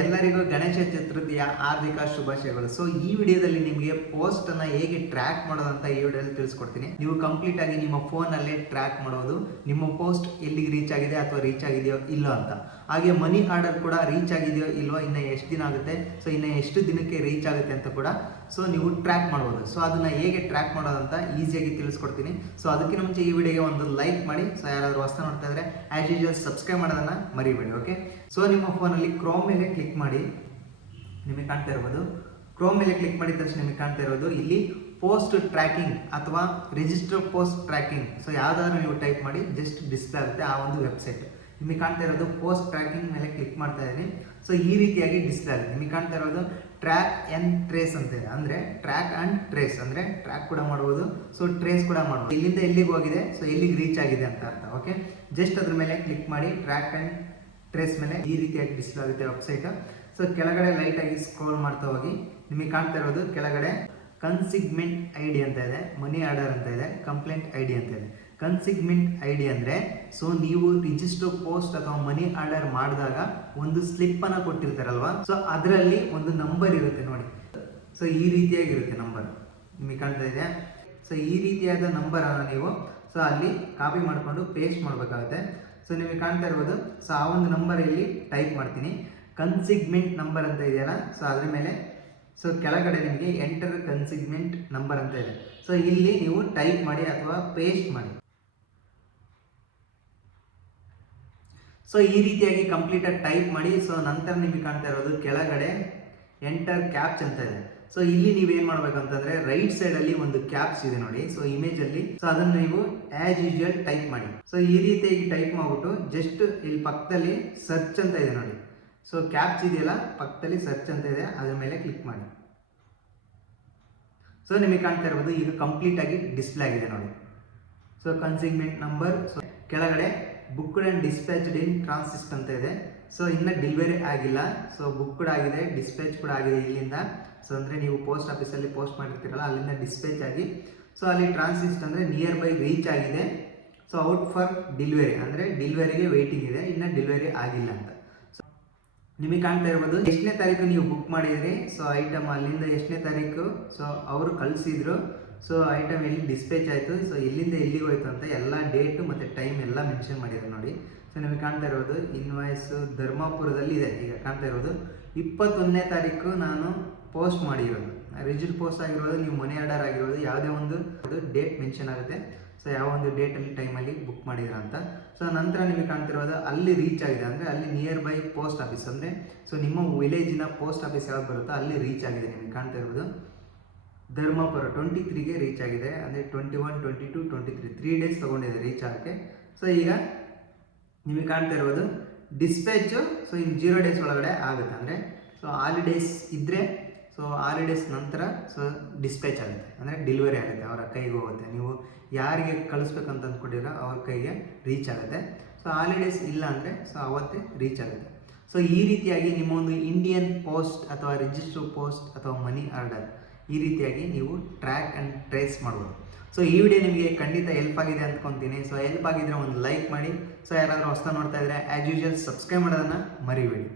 ಎಲ್ಲರಿಗೂ ಗಣೇಶ ಚತುರ್ಥಿಯ ಹಾರ್ದಿಕ ಶುಭಾಶಯಗಳು. ಸೊ ಈ ವಿಡಿಯೋದಲ್ಲಿ ನಿಮಗೆ ಪೋಸ್ಟ್ ಅನ್ನ ಹೇಗೆ ಟ್ರ್ಯಾಕ್ ಮಾಡೋದಂತ ಈ ವಿಡಿಯೋದಲ್ಲಿ ತಿಳಿಸ್ಕೊಡ್ತೀನಿ. ನೀವು ಕಂಪ್ಲೀಟ್ ಆಗಿ ನಿಮ್ಮ ಫೋನ್ ಅಲ್ಲೇ ಟ್ರ್ಯಾಕ್ ಮಾಡೋದು, ನಿಮ್ಮ ಪೋಸ್ಟ್ ಎಲ್ಲಿಗೆ ರೀಚ್ ಆಗಿದೆ ಅಥವಾ ರೀಚ್ ಆಗಿದೆಯೋ ಇಲ್ಲೋ ಅಂತ. ಹಾಗೆ ಮನಿ ಆರ್ಡರ್ ಕೂಡ ರೀಚ್ ಆಗಿದೆಯೋ ಇಲ್ವೋ, ಇನ್ನು ಎಷ್ಟು ದಿನ ಆಗುತ್ತೆ, ಸೊ ಇನ್ನು ಎಷ್ಟು ದಿನಕ್ಕೆ ರೀಚ್ ಆಗುತ್ತೆ ಅಂತ ಕೂಡ ಸೊ ನೀವು ಟ್ರ್ಯಾಕ್ ಮಾಡ್ಬೋದು. ಸೊ ಅದನ್ನ ಹೇಗೆ ಟ್ರ್ಯಾಕ್ ಮಾಡೋದಂತ ಈಸಿಯಾಗಿ ತಿಳಿಸ್ಕೊಡ್ತೀನಿ. ಸೊ ಅದಕ್ಕಿಂತ ಮುಂಚೆ ಈ ವಿಡಿಯೋಗೆ ಒಂದು ಲೈಕ್ ಮಾಡಿ. ಸೊ ಯಾರಾದರೂ ಹೊಸ ನೋಡ್ತಾ ಇದ್ರೆ ಆಸ್ ಯೂಶುವಲ್ ಸಬ್ಸ್ಕ್ರೈಬ್ ಮಾಡೋದನ್ನ ಮರಿಬೇಡಿ. ಓಕೆ, ಸೊ ನಿಮ್ಮ ಫೋನಲ್ಲಿ ಕ್ರೋಮ್ ಮೇಲೆ ಕ್ಲಿಕ್ ಮಾಡಿ. ನಿಮಗೆ ಕಾಣ್ತಾ ಇರ್ಬೋದು, ಕ್ರೋಮ್ ಮೇಲೆ ಕ್ಲಿಕ್ ಮಾಡಿದ ತಕ್ಷಣ ನಿಮಗೆ ಕಾಣ್ತಾ ಇರೋದು ಇಲ್ಲಿ ಪೋಸ್ಟ್ ಟ್ರ್ಯಾಕಿಂಗ್ ಅಥವಾ ರಿಜಿಸ್ಟರ್ ಪೋಸ್ಟ್ ಟ್ರ್ಯಾಕಿಂಗ್. ಸೊ ಯಾವ್ದಾದ್ರು ನೀವು ಟೈಪ್ ಮಾಡಿ ಜಸ್ಟ್ ಡಿಸ್ಪ್ಲೇ ಆಗುತ್ತೆ ಆ ಒಂದು ವೆಬ್ಸೈಟ್. ನಿಮಗೆ ಕಾಣ್ತಾ ಇರೋದು ಪೋಸ್ಟ್ ಟ್ರ್ಯಾಕಿಂಗ್ ಮೇಲೆ ಕ್ಲಿಕ್ ಮಾಡ್ತಾ ಇದ್ದೀನಿ. ಸೊ ಈ ರೀತಿಯಾಗಿ ಡಿಸ್ಪ್ಲೇ ಆಗುತ್ತೆ. ನಿಮಗೆ ಕಾಣ್ತಾ ಇರೋದು ಟ್ರ್ಯಾಕ್ ಆ್ಯಂಡ್ ಟ್ರೇಸ್ ಅಂತ ಇದೆ. ಅಂದರೆ ಟ್ರ್ಯಾಕ್ ಆ್ಯಂಡ್ ಟ್ರೇಸ್ ಅಂದರೆ ಟ್ರ್ಯಾಕ್ ಕೂಡ ಮಾಡ್ಬೋದು, ಸೊ ಟ್ರೇಸ್ ಕೂಡ ಮಾಡ್ಬೋದು. ಇಲ್ಲಿಂದ ಎಲ್ಲಿಗೆ ಹೋಗಿದೆ, ಸೊ ಎಲ್ಲಿಗೆ ರೀಚ್ ಆಗಿದೆ ಅಂತ ಅರ್ಥ. ಓಕೆ, ಜಸ್ಟ್ ಅದ್ರ ಮೇಲೆ ಕ್ಲಿಕ್ ಮಾಡಿ ಟ್ರ್ಯಾಕ್ ಆ್ಯಂಡ್ ಟ್ರೇಸ್ ಮೇಲೆ ಈ ರೀತಿಯಾಗಿ ಡಿಸ್ಪ್ಲೇ ಆಗುತ್ತೆ ವೆಬ್ಸೈಟ್. ಸೊ ಕೆಳಗಡೆ ಲೈಟಾಗಿ ಸ್ಕ್ರೋಲ್ ಮಾಡ್ತಾ ಹೋಗಿ ನಿಮಗೆ ಕಾಣ್ತಾ ಇರೋದು ಕೆಳಗಡೆ ಕನ್ಸಿಗ್ಮೆಂಟ್ ಐ ಡಿ ಅಂತ ಇದೆ, ಮನಿ ಆರ್ಡರ್ ಅಂತ ಇದೆ, ಕಂಪ್ಲೇಂಟ್ ಐ ಡಿ ಅಂತ ಇದೆ. ಕನ್ಸಿಗ್ಮೆಂಟ್ ಐ ಡಿ ಅಂದರೆ ಸೊ ನೀವು ರಿಜಿಸ್ಟರ್ ಪೋಸ್ಟ್ ಅಥವಾ ಮನಿ ಆರ್ಡರ್ ಮಾಡಿದಾಗ ಒಂದು ಸ್ಲಿಪ್ ಅನ್ನ ಕೊಟ್ಟಿರ್ತಾರಲ್ವಾ, ಸೊ ಅದರಲ್ಲಿ ಒಂದು ನಂಬರ್ ಇರುತ್ತೆ ನೋಡಿ. ಸೊ ಈ ರೀತಿಯಾಗಿರುತ್ತೆ ನಂಬರ್, ನಿಮಗೆ ಕಾಣ್ತಾ ಇದೆ. ಸೊ ಈ ರೀತಿಯಾದ ನಂಬರ್ ಅನ್ನು ನೀವು ಸೊ ಅಲ್ಲಿ ಕಾಪಿ ಮಾಡಿಕೊಂಡು ಪೇಸ್ಟ್ ಮಾಡಬೇಕಾಗುತ್ತೆ. ಸೊ ನಿಮಗೆ ಕಾಣ್ತಾ ಇರ್ಬೋದು, ಸೊ ಆ ಒಂದು ನಂಬರ್ ಇಲ್ಲಿ ಟೈಪ್ ಮಾಡ್ತೀನಿ. ಕನ್ಸಿಗ್ಮೆಂಟ್ ನಂಬರ್ ಅಂತ ಇದೆಯಲ್ಲ, ಸೊ ಅದ್ರ ಮೇಲೆ ಸೊ ಕೆಳಗಡೆ ನಿಮಗೆ ಎಂಟರ್ ಕನ್ಸಿಗ್ಮೆಂಟ್ ನಂಬರ್ ಅಂತ ಇದೆ. ಸೊ ಇಲ್ಲಿ ನೀವು ಟೈಪ್ ಮಾಡಿ ಅಥವಾ ಪೇಸ್ಟ್ ಮಾಡಿ. ಸೊ ಈ ರೀತಿಯಾಗಿ ಕಂಪ್ಲೀಟಾಗಿ ಟೈಪ್ ಮಾಡಿ. ಸೊ ನಂತರ ನಿಮಗೆ ಕಾಣ್ತಾ ಇರೋದು ಕೆಳಗಡೆ ಎಂಟರ್ ಕ್ಯಾಪ್ಸ್ ಅಂತ ಇದೆ. ಸೊ ಇಲ್ಲಿ ನೀವೇನು ಮಾಡಬೇಕು ಅಂತಂದ್ರೆ ರೈಟ್ ಸೈಡಲ್ಲಿ ಒಂದು ಕ್ಯಾಪ್ಸ್ ಇದೆ ನೋಡಿ, ಸೊ ಇಮೇಜಲ್ಲಿ. ಸೊ ಅದನ್ನು ನೀವು ಆಸ್ ಯೂಶುವಲ್ ಟೈಪ್ ಮಾಡಿ. ಸೊ ಈ ರೀತಿಯಾಗಿ ಟೈಪ್ ಮಾಡಿಬಿಟ್ಟು ಜಸ್ಟ್ ಇಲ್ಲಿ ಪಕ್ಕದಲ್ಲಿ ಸರ್ಚ್ ಅಂತ ಇದೆ ನೋಡಿ. ಸೊ ಕ್ಯಾಪ್ಸ್ ಇದೆಯಲ್ಲ, ಪಕ್ಕದಲ್ಲಿ ಸರ್ಚ್ ಅಂತ ಇದೆ, ಅದ್ರ ಮೇಲೆ ಕ್ಲಿಕ್ ಮಾಡಿ. ಸೊ ನಿಮಗೆ ಕಾಣ್ತಾ ಇರ್ಬೋದು ಈಗ ಕಂಪ್ಲೀಟ್ ಆಗಿ ಡಿಸ್ಪ್ಲೇ ಆಗಿದೆ ನೋಡಿ. ಸೊ ಕನ್ಸಿಗ್ಮೆಂಟ್ ನಂಬರ್, ಸೊ ಕೆಳಗಡೆ ಬುಕ್ಡ್ ಆ್ಯಂಡ್ ಡಿಸ್ಪ್ಯಾಚ್ಡ್ ಇನ್ ಟ್ರಾನ್ಸಿಸ್ಟ್ ಅಂತ ಇದೆ. ಸೊ ಇನ್ನು ಡೆಲಿವರಿ ಆಗಿಲ್ಲ, ಸೊ ಬುಕ್ಡ್ ಆಗಿದೆ, ಡಿಸ್ಪ್ಯಾಚ್ ಕೂಡ ಆಗಿದೆ ಇಲ್ಲಿಂದ. ಸೊ ಅಂದರೆ ನೀವು ಪೋಸ್ಟ್ ಆಫೀಸಲ್ಲಿ ಪೋಸ್ಟ್ ಮಾಡಿರ್ತೀರಲ್ಲ, ಅಲ್ಲಿಂದ ಡಿಸ್ಪ್ಯಾಚ್ ಆಗಿ ಸೊ ಅಲ್ಲಿ ಟ್ರಾನ್ಸಿಸ್ಟ್ ಅಂದರೆ ನಿಯರ್ ಬೈ ರೀಚ್ ಆಗಿದೆ. ಸೊ ಔಟ್ ಫಾರ್ ಡೆಲಿವರಿ ಅಂದರೆ ಡೆಲಿವರಿಗೆ ವೆಯ್ಟಿಂಗ್ ಇದೆ, ಇನ್ನು ಡೆಲಿವರಿ ಆಗಿಲ್ಲ ಅಂತ. ಸೊ ನಿಮಗೆ ಕಾಣ್ತಾ ಇರ್ಬೋದು ಎಷ್ಟನೇ ತಾರೀಕು ನೀವು ಬುಕ್ ಮಾಡಿದ್ರಿ, ಸೊ ಐಟಮ್ ಅಲ್ಲಿಂದ ಎಷ್ಟನೇ ತಾರೀಕು ಸೊ ಅವರು ಕಳಿಸಿದ್ರು, ಸೊ ಐಟಮ್ ಎಲ್ಲಿ ಡಿಸ್ಪ್ಯಾಚ್ ಆಯಿತು, ಸೊ ಎಲ್ಲಿಂದ ಎಲ್ಲಿಗೆ ಹೋಯ್ತು ಅಂತ ಎಲ್ಲ ಡೇಟು ಮತ್ತು ಟೈಮ್ ಎಲ್ಲ ಮೆನ್ಷನ್ ಮಾಡಿದ್ದಾರೆ ನೋಡಿ. ಸೊ ನಿಮಗೆ ಕಾಣ್ತಾ ಇರೋದು ಇನ್ವಾಯ್ಸು ಧರ್ಮಪುರದಲ್ಲಿ ಇದೆ. ಈಗ ಕಾಣ್ತಾ ಇರೋದು 21ನೇ ತಾರೀಕು ನಾನು ಪೋಸ್ಟ್ ಮಾಡಿರೋದು, ರಿಜಿಸ್ಟರ್ ಪೋಸ್ಟ್ ಆಗಿರೋದು, ನೀವು ಮನಿ ಆರ್ಡರ್ ಆಗಿರೋದು, ಯಾವುದೇ ಒಂದು ಡೇಟ್ ಮೆನ್ಷನ್ ಆಗುತ್ತೆ. ಸೊ ಯಾವ ಒಂದು ಡೇಟಲ್ಲಿ ಟೈಮಲ್ಲಿ ಬುಕ್ ಮಾಡಿದ್ರ ಅಂತ. ಸೊ ನಂತರ ನಿಮಗೆ ಕಾಣ್ತಿರೋದು ಅಲ್ಲಿ ರೀಚ್ ಆಗಿದೆ, ಅಂದರೆ ಅಲ್ಲಿ ನಿಯರ್ ಬೈ ಪೋಸ್ಟ್ ಆಫೀಸ್, ಅಂದರೆ ಸೊ ನಿಮ್ಮ ವಿಲೇಜಿನ ಪೋಸ್ಟ್ ಆಫೀಸ್ ಯಾವ್ದು ಬರುತ್ತೋ ಅಲ್ಲಿ ರೀಚ್ ಆಗಿದೆ. ನಿಮಗೆ ಕಾಣ್ತಾ ಇರೋದು ಧರ್ಮಪುರ 23ಗೆ ರೀಚ್ ಆಗಿದೆ, ಅಂದರೆ 21, 22, 23 3 ಡೇಸ್ ತೊಗೊಂಡಿದೆ ರೀಚ್ ಆಗೋಕ್ಕೆ. ಸೊ ಈಗ ನಿಮಗೆ ಕಾಣ್ತಾ ಇರೋದು ಡಿಸ್ಪ್ಯಾಚು ಸೊ ಇನ್ನು 0 ಡೇಸ್ ಒಳಗಡೆ ಆಗುತ್ತೆ. ಅಂದರೆ ಸೊ ಹಾಲಿಡೇಸ್ ಇದ್ದರೆ ಸೊ ಹಾಲಿಡೇಸ್ ನಂತರ ಸೊ ಡಿಸ್ಪ್ಯಾಚ್ ಆಗುತ್ತೆ, ಅಂದರೆ ಡೆಲಿವರಿ ಆಗುತ್ತೆ, ಅವರ ಕೈಗೆ ಹೋಗುತ್ತೆ. ನೀವು ಯಾರಿಗೆ ಕಳಿಸ್ಬೇಕಂತ ಅಂದ್ಕೊಂಡಿರೋ ಅವ್ರ ಕೈಗೆ ರೀಚ್ ಆಗುತ್ತೆ. ಸೊ ಹಾಲಿಡೇಸ್ ಇಲ್ಲ ಅಂದರೆ ಸೊ ಅವತ್ತೇ ರೀಚ್ ಆಗುತ್ತೆ. ಸೊ ಈ ರೀತಿಯಾಗಿ ನಿಮ್ಮ ಒಂದು ಇಂಡಿಯನ್ ಪೋಸ್ಟ್ ಅಥವಾ ರಿಜಿಸ್ಟರ್ ಪೋಸ್ಟ್ ಅಥವಾ ಮನಿ ಆರ್ಡರ್ ಈ ರೀತಿಯಾಗಿ ನೀವು ಟ್ರ್ಯಾಕ್ ಆ್ಯಂಡ್ ಟ್ರೇಸ್ ಮಾಡ್ಬೋದು. ಸೊ ಈ ವಿಡಿಯೋ ನಿಮಗೆ ಖಂಡಿತ ಹೆಲ್ಪ್ ಆಗಿದೆ ಅಂದ್ಕೊತೀನಿ. ಸೊ ಹೆಲ್ಪ್ ಆಗಿದ್ರೆ ಒಂದು ಲೈಕ್ ಮಾಡಿ. ಸೊ ಯಾರಾದರೂ ಹೊಸ ನೋಡ್ತಾ ಇದ್ದರೆ ಆ್ಯಸ್ ಯೂಶುವಲ್ ಸಬ್ಸ್ಕ್ರೈಬ್ ಮಾಡೋದನ್ನು ಮರಿಬೇಡಿ.